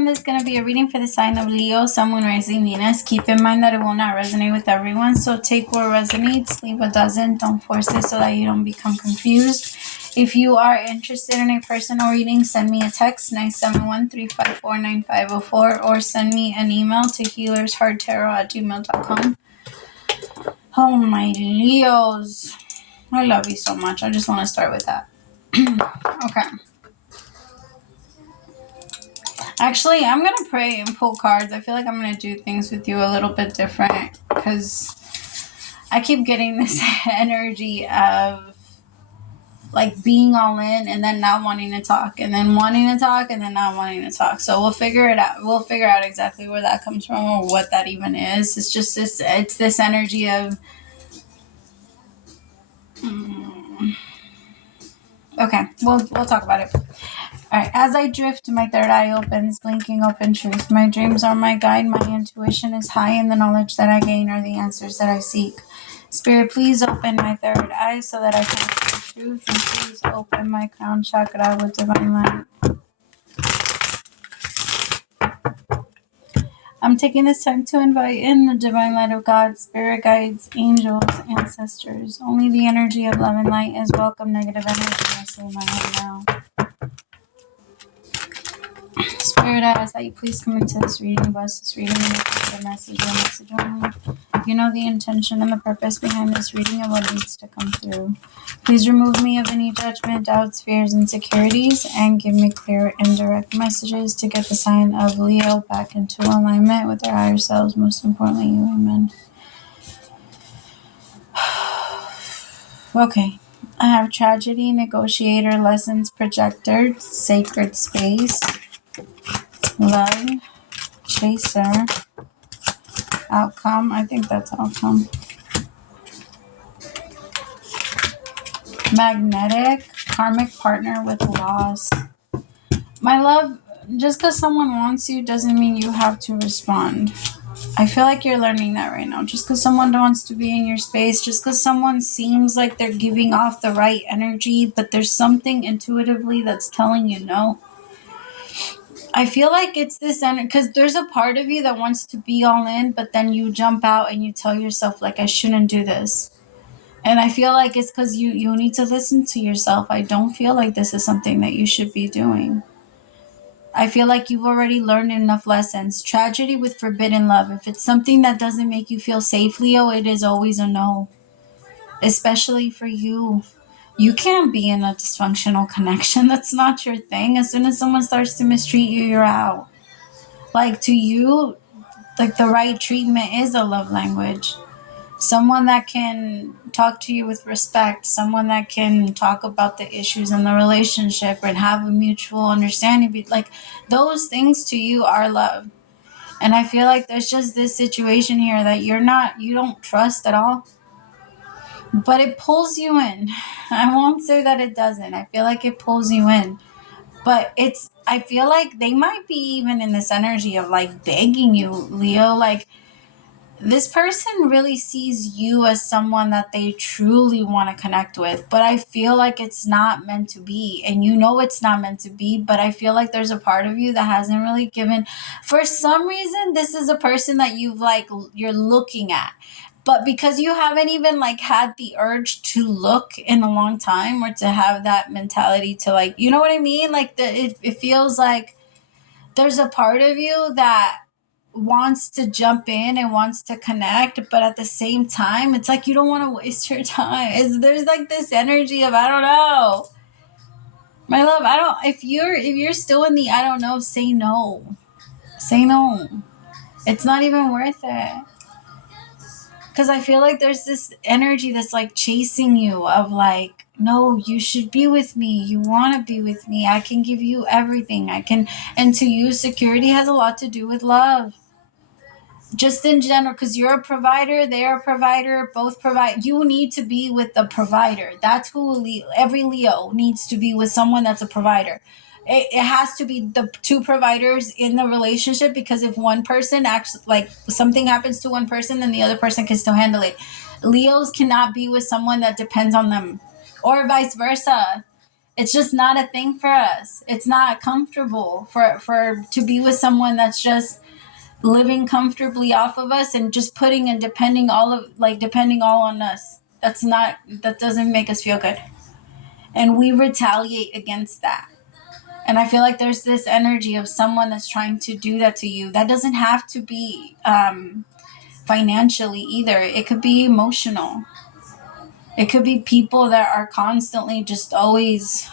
everyone. This is going to be a reading for the sign of Leo, Sun, Moon, Rising, Venus. Keep in mind that it will not resonate with everyone, so take what resonates, leave what doesn't. Don't force it so that you don't become confused. If you are interested in a personal reading, send me a text, 971-354-9504, or send me an email to HealersHeartTarot@gmail.com. Oh, my Leos. I love you so much. I just want to start with that. Okay. Actually, I'm going to pray and pull cards. I feel like I'm going to do things with you a little bit different because I keep getting this energy of like being all in and then not wanting to talk and then wanting to talk and then not wanting to talk. So we'll figure it out. We'll figure out exactly where that comes from or what that even is. It's just this, it's this energy of, okay, we'll talk about it. Alright, as I drift, my third eye opens, blinking open truth. My dreams are my guide, my intuition is high, and the knowledge that I gain are the answers that I seek. Spirit, please open my third eye so that I can see truth, and please open my crown chakra with divine light. I'm taking this time to invite in the divine light of God, spirit guides, angels, ancestors. Only the energy of love and light is welcome. Negative energy, I say in my head now. Spirit, I ask that you please come into this reading, bless this reading, and make it a message only. You know the intention and the purpose behind this reading and what needs to come through. Please remove me of any judgment, doubts, fears, insecurities, and give me clear and direct messages to get the sign of Leo back into alignment with our higher selves, most importantly you. Amen. Okay. I have tragedy, negotiator, lessons, projector, sacred space, love, chaser, outcome. I think that's outcome. Magnetic, karmic partner with loss. My love, just because someone wants you doesn't mean you have to respond. I feel like you're learning that right now. Just because someone wants to be in your space, just because someone seems like they're giving off the right energy, but there's something intuitively that's telling you no. I feel like it's this energy, because there's a part of you that wants to be all in, but then you jump out and you tell yourself, like, I shouldn't do this. And I feel like it's because you need to listen to yourself. I don't feel like this is something that you should be doing. I feel like you've already learned enough lessons. Tragedy with forbidden love. If it's something that doesn't make you feel safe, Leo, it is always a no. Especially for you. You can't be in a dysfunctional connection. That's not your thing. As soon as someone starts to mistreat you, you're out. Like, to you, like, the right treatment is a love language. Someone that can talk to you with respect, someone that can talk about the issues in the relationship and have a mutual understanding. Like, those things to you are love. And I feel like there's just this situation here that you don't trust at all. But it pulls you in. I won't say that it doesn't. I feel like it pulls you in. But I feel like they might be even in this energy of like begging you, Leo, like, this person really sees you as someone that they truly want to connect with, but I feel like it's not meant to be. And you know it's not meant to be, but I feel like there's a part of you that hasn't really given. For some reason, this is a person that you're looking at. But because you haven't even like had the urge to look in a long time or to have that mentality to like, you know what I mean? Like it feels like there's a part of you that wants to jump in and wants to connect, but at the same time it's like you don't want to waste your time. There's like this energy of I don't know. My love, if you're still in the I don't know, say no. It's not even worth it, because I feel like there's this energy that's like chasing you of like, no, you should be with me, you want to be with me, I can give you everything, and to you security has a lot to do with love. Just in general, because you're a provider, they're a provider, both provide. You need to be with the provider. That's who every Leo needs to be, with someone that's a provider. It has to be the two providers in the relationship, because if one person acts like something happens to one person, then the other person can still handle it. Leos cannot be with someone that depends on them, or vice versa. It's just not a thing for us. It's not comfortable for to be with someone that's just living comfortably off of us and just putting and depending all on us. That doesn't make us feel good. And we retaliate against that. And I feel like there's this energy of someone that's trying to do that to you. That doesn't have to be financially either. It could be emotional. It could be people that are constantly just always,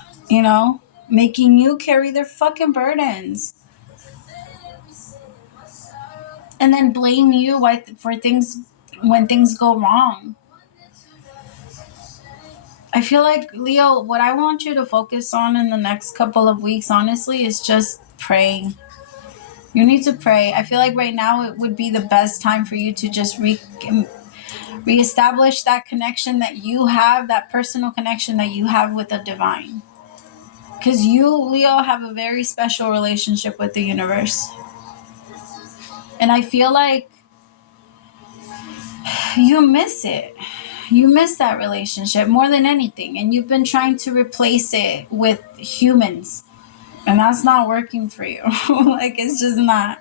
making you carry their fucking burdens. And then blame you for things when things go wrong. I feel like, Leo, what I want you to focus on in the next couple of weeks, honestly, is just pray. You need to pray. I feel like right now it would be the best time for you to just reestablish that connection that you have, that personal connection that you have with the divine. Because you, Leo, have a very special relationship with the universe. And I feel like you miss it. You miss that relationship more than anything. And you've been trying to replace it with humans. And that's not working for you. It's just not.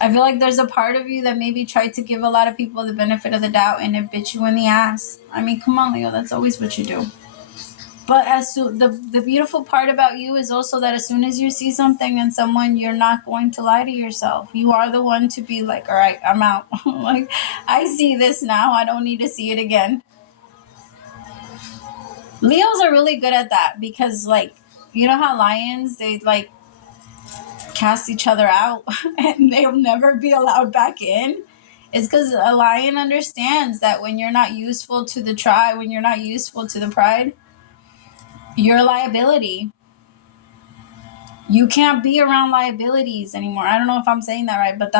I feel like there's a part of you that maybe tried to give a lot of people the benefit of the doubt and it bit you in the ass. I mean, come on, Leo, that's always what you do. But the beautiful part about you is also that as soon as you see something in someone, you're not going to lie to yourself. You are the one to be like, all right, I'm out. I see this now. I don't need to see it again. Leos are really good at that because, you know how lions, they, cast each other out and they'll never be allowed back in? It's because a lion understands that when you're not useful to the tribe, when you're not useful to the pride, you're a liability. You can't be around liabilities anymore. I don't know if I'm saying that right, but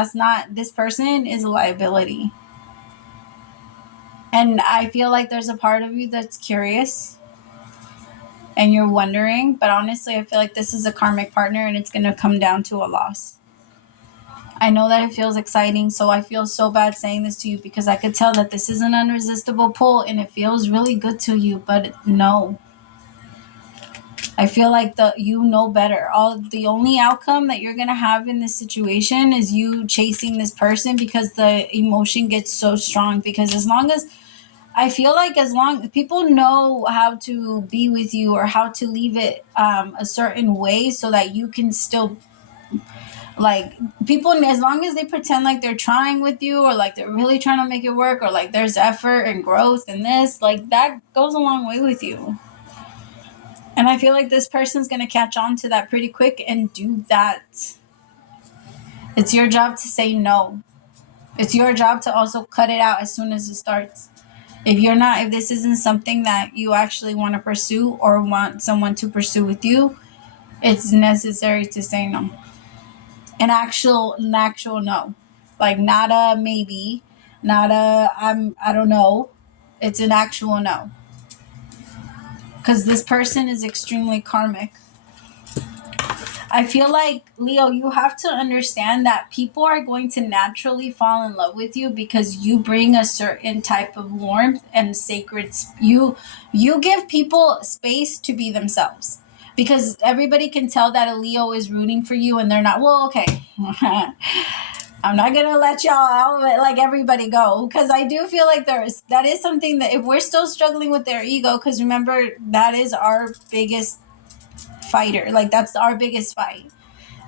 this person is a liability. And I feel like there's a part of you that's curious and you're wondering, but honestly, I feel like this is a karmic partner and it's going to come down to a loss. I know that it feels exciting, so I feel so bad saying this to you because I could tell that this is an unresistible pull and it feels really good to you, but no. I feel like you know better. The only outcome that you're going to have in this situation is you chasing this person because the emotion gets so strong. Because as long as people know how to be with you or how to leave it a certain way so that you can still, people, as long as they pretend like they're trying with you or like they're really trying to make it work or like there's effort and growth and this, that goes a long way with you. And I feel like this person's going to catch on to that pretty quick and do that. It's your job to say no. It's your job to also cut it out as soon as it starts. If this isn't something that you actually want to pursue or want someone to pursue with you, it's necessary to say no. An actual no. Not a maybe, not a I don't know. It's an actual no. Because this person is extremely karmic. I feel like, Leo, you have to understand that people are going to naturally fall in love with you because you bring a certain type of warmth and sacred. You give people space to be themselves because everybody can tell that a Leo is rooting for you and they're not. Well, okay. I'm not going to let y'all everybody go because I do feel like that is something that if we're still struggling with their ego, because remember, that is our biggest fighter. That's our biggest fight.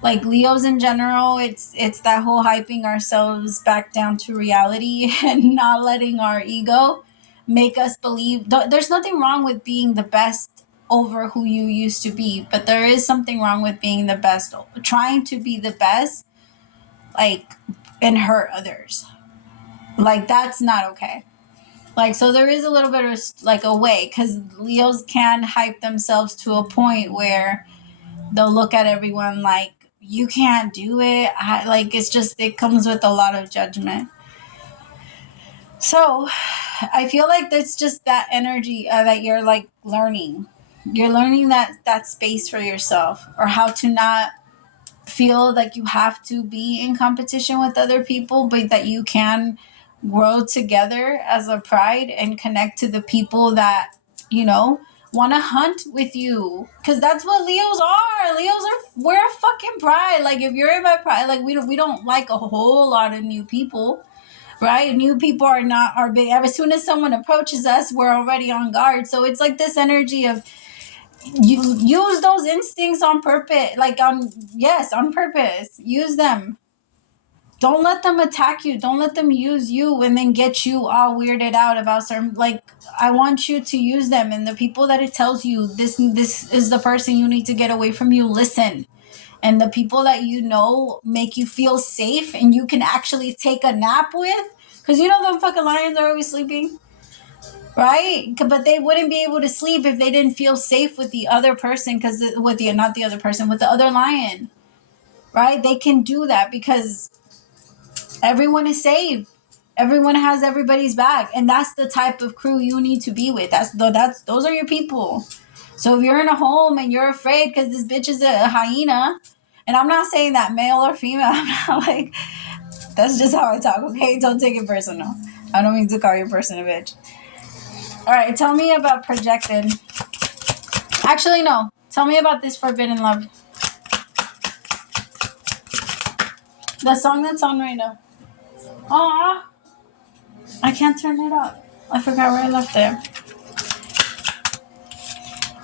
Leos in general, it's that whole hyping ourselves back down to reality and not letting our ego make us believe. There's nothing wrong with being the best over who you used to be, but there is something wrong with being the best, trying to be the best, and hurt others. That's not okay. So there is a little bit of a way, because Leos can hype themselves to a point where they'll look at everyone like, you can't do it. It comes with a lot of judgment. So I feel like that's just that energy that you're learning. You're learning that space for yourself, or how to not feel like you have to be in competition with other people, but that you can grow together as a pride and connect to the people that, want to hunt with you, because that's what Leos are. We're a fucking pride. Like, if you're in my pride, like, we don't like a whole lot of new people, right? New people are not our big. As soon as someone approaches us, we're already on guard. So it's like this energy of, you use those instincts on purpose, on purpose. Use them. Don't let them attack you. Don't let them use you and then get you all weirded out about certain, like, I want you to use them. And the people that it tells you, this is the person you need to get away from, you listen. And the people that you know make you feel safe and you can actually take a nap with, because you know them fucking lions are always sleeping, right? But they wouldn't be able to sleep if they didn't feel safe with the other person, because with the not the other person, with the other lion, right? They can do that because everyone is safe. Everyone has everybody's back, and that's the type of crew you need to be with. Those are your people. So if you're in a home and you're afraid because this bitch is a hyena, and I'm not saying that male or female, I'm not like, that's just how I talk, okay? Don't take it personal. I don't mean to call your person a bitch. All right, tell me about projected. Actually, no. Tell me about this forbidden love. The song that's on right now. Aww. I can't turn it up. I forgot where I left it.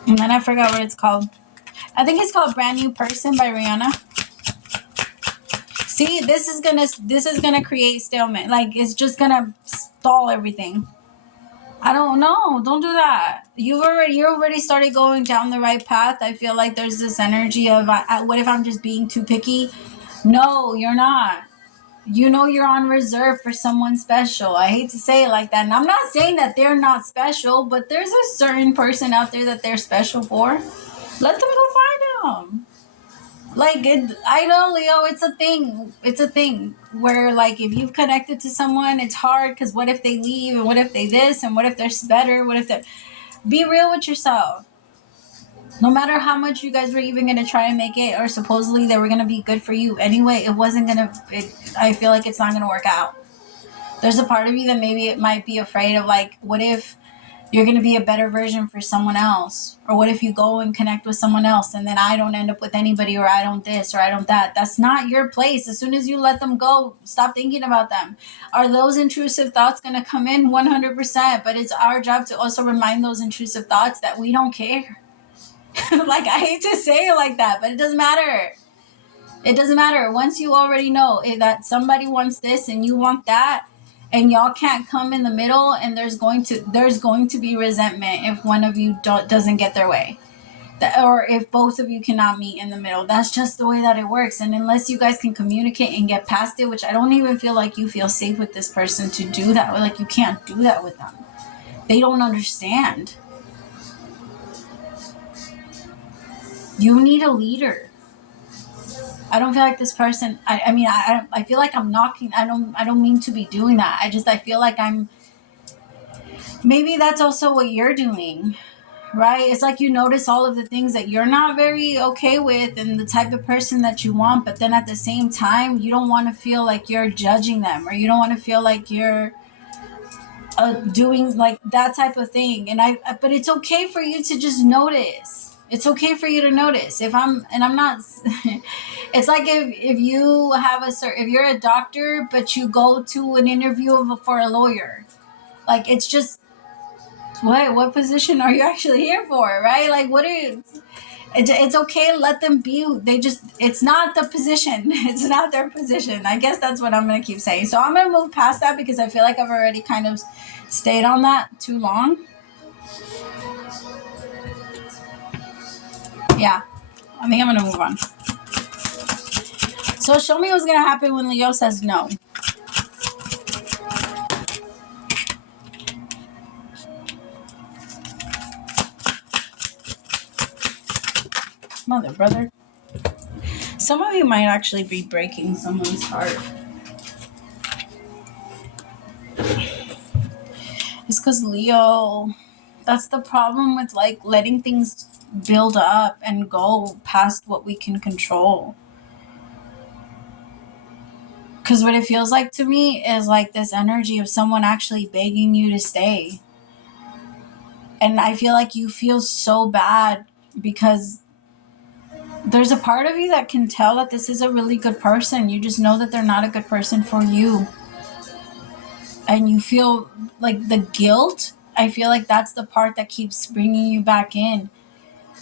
And then I forgot what it's called. I think it's called Brand New Person by Rihanna. See, this is gonna create stalemate. Like, it's just gonna stall everything. I don't know. Don't do that. You already started going down the right path. I feel like there's this energy of, what if I'm just being too picky? No, you're not. You know you're on reserve for someone special. I hate to say it like that. And I'm not saying that they're not special, but there's a certain person out there that they're special for. Let them go find them. Like, I know, Leo, it's a thing. It's a thing where, like, if you've connected to someone, it's hard because what if they leave, and what if they this, and what if they're better, what if they're... Be real with yourself. No matter how much you guys were even going to try and make it, or supposedly they were going to be good for you anyway, it wasn't going to... I feel like it's not going to work out. There's a part of you that maybe it might be afraid of, like, what if you're going to be a better version for someone else? Or what if you go and connect with someone else and then I don't end up with anybody, or I don't this, or I don't that? That's not your place. As soon as you let them go, stop thinking about them. Are those intrusive thoughts going to come in? 100%. But it's our job to also remind those intrusive thoughts that we don't care. Like, I hate to say it like that, but it doesn't matter. It doesn't matter. Once you already know that somebody wants this and you want that, and y'all can't come in the middle, and there's going to be resentment if one of you doesn't get their way, or if both of you cannot meet in the middle. That's just the way that it works. And unless you guys can communicate and get past it, which I don't even feel like you feel safe with this person to do that, like, you can't do that with them. They don't understand. You need a leader. I don't feel like this person, I feel like I'm knocking. I don't mean to be doing that. I feel like maybe that's also what you're doing, right? It's like you notice all of the things that you're not very okay with and the type of person that you want, but then at the same time, you don't want to feel like you're judging them, or you don't want to feel like you're doing like that type of thing. But it's okay for you to just notice. It's okay for you to notice. I'm not, it's like if you have if you're a doctor, but you go to an interview for a lawyer, like, it's just, what position are you actually here for, right? Like, what are you, it's okay, let them be. It's not the position. It's not their position. I guess that's what I'm going to keep saying. So I'm going to move past that because I feel like I've already kind of stayed on that too long. Yeah, I think I'm going to move on. So show me what's going to happen when Leo says no. Mother, brother. Some of you might actually be breaking someone's heart. It's because Leo, that's the problem with, like, letting things build up and go past what we can control. Because what it feels like to me is like this energy of someone actually begging you to stay. And I feel like you feel so bad because there's a part of you that can tell that this is a really good person. You just know that they're not a good person for you. And you feel like the guilt. I feel like that's the part that keeps bringing you back in.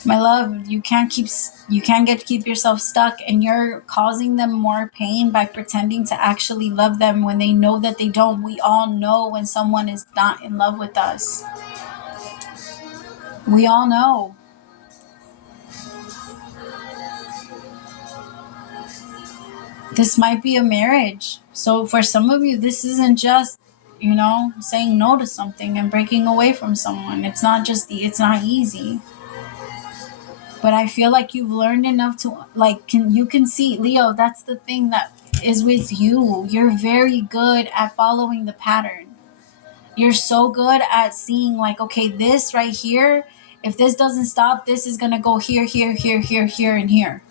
My love, you can't keep yourself stuck, and you're causing them more pain by pretending to actually love them when they know that they don't. We all know when someone is not in love with us. We all know. This might be a marriage. So for some of you, this isn't just, saying no to something and breaking away from someone. It's not easy. But I feel like you've learned enough to, you can see, Leo, that's the thing that is with you. You're very good at following the pattern. You're so good at seeing, okay, this right here, if this doesn't stop, this is going to go here, here, here, here, here, and here.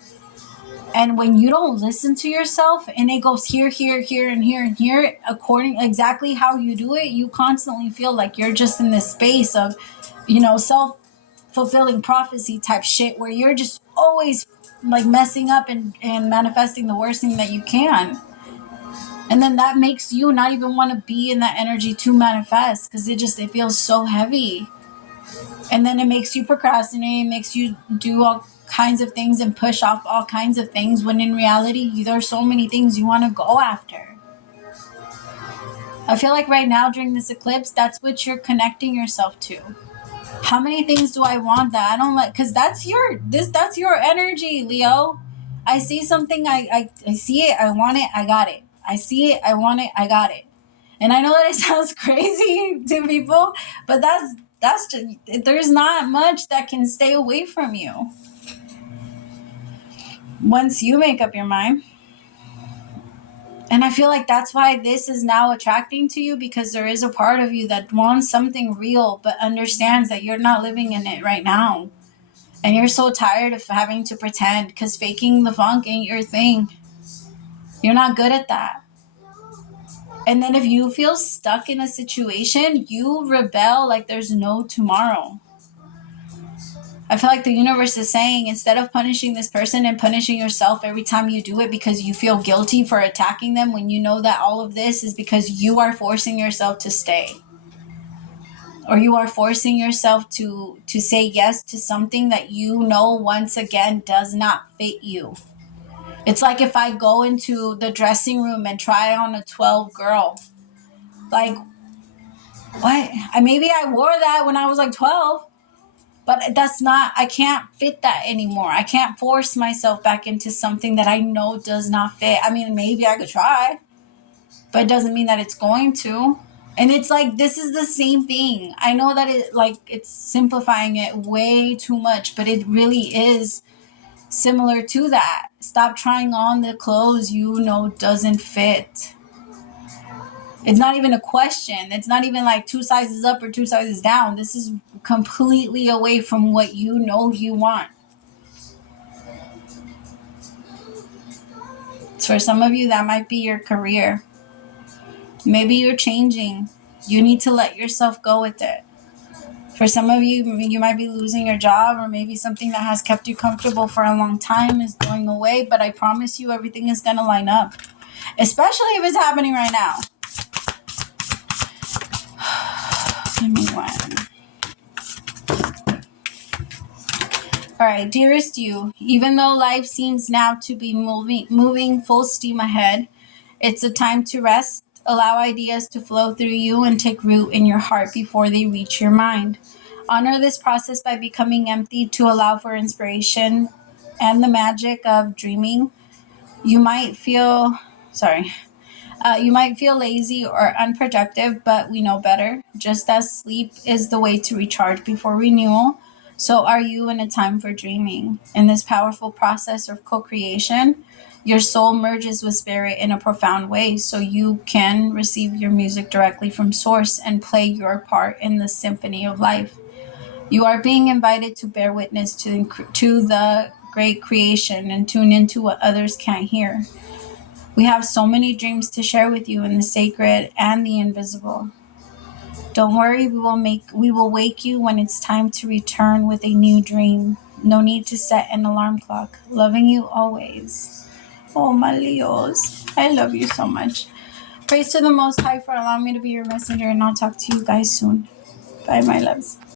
And when you don't listen to yourself and it goes here, here, here, and here, and here, according exactly how you do it, you constantly feel like you're just in this space of, self-fulfilling prophecy type shit where you're just always messing up and manifesting the worst thing that you can. And then that makes you not even want to be in that energy to manifest because it feels so heavy. And then it makes you procrastinate, it makes you do all kinds of things and push off all kinds of things when in reality there's so many things you want to go after. I feel like right now during this eclipse, that's what you're connecting yourself to. How many things do I want that I don't like? Because that's your energy, Leo. I see something, I see it, I want it, I got it. I see it, I want it, I got it. And I know that it sounds crazy to people, but that's just, there's not much that can stay away from you once you make up your mind. And I feel like that's why this is now attracting to you, because there is a part of you that wants something real, but understands that you're not living in it right now. And you're so tired of having to pretend, because faking the funk ain't your thing. You're not good at that. And then if you feel stuck in a situation, you rebel like there's no tomorrow. I feel like the universe is saying, instead of punishing this person and punishing yourself every time you do it because you feel guilty for attacking them, when you know that all of this is because you are forcing yourself to stay. Or you are forcing yourself to say yes to something that you know, once again, does not fit you. It's like if I go into the dressing room and try on a 12 girl. What? Maybe I wore that when I was 12. But I can't fit that anymore. I can't force myself back into something that I know does not fit. I mean, maybe I could try, but it doesn't mean that it's going to. And it's this is the same thing. I know that it's simplifying it way too much, but it really is similar to that. Stop trying on the clothes you know doesn't fit. It's not even a question. It's not even 2 sizes up or 2 sizes down. This is completely away from what you know you want. For some of you, that might be your career. Maybe you're changing. You need to let yourself go with it. For some of you, you might be losing your job, or maybe something that has kept you comfortable for a long time is going away. But I promise you, everything is going to line up. Especially if it's happening right now. Give me one. All right, dearest you, even though life seems now to be moving full steam ahead, it's a time to rest, allow ideas to flow through you and take root in your heart before they reach your mind. Honor this process by becoming empty to allow for inspiration and the magic of dreaming. You might feel lazy or unproductive, but we know better. Just as sleep is the way to recharge before renewal, so are you in a time for dreaming. In this powerful process of co-creation, your soul merges with spirit in a profound way, so you can receive your music directly from source and play your part in the symphony of life. You are being invited to bear witness to the great creation and tune into what others can't hear. We have so many dreams to share with you in the sacred and the invisible. Don't worry, we will wake you when it's time to return with a new dream. No need to set an alarm clock. Loving you always. Oh, my Leos. I love you so much. Praise to the Most High for allowing me to be your messenger, and I'll talk to you guys soon. Bye, my loves.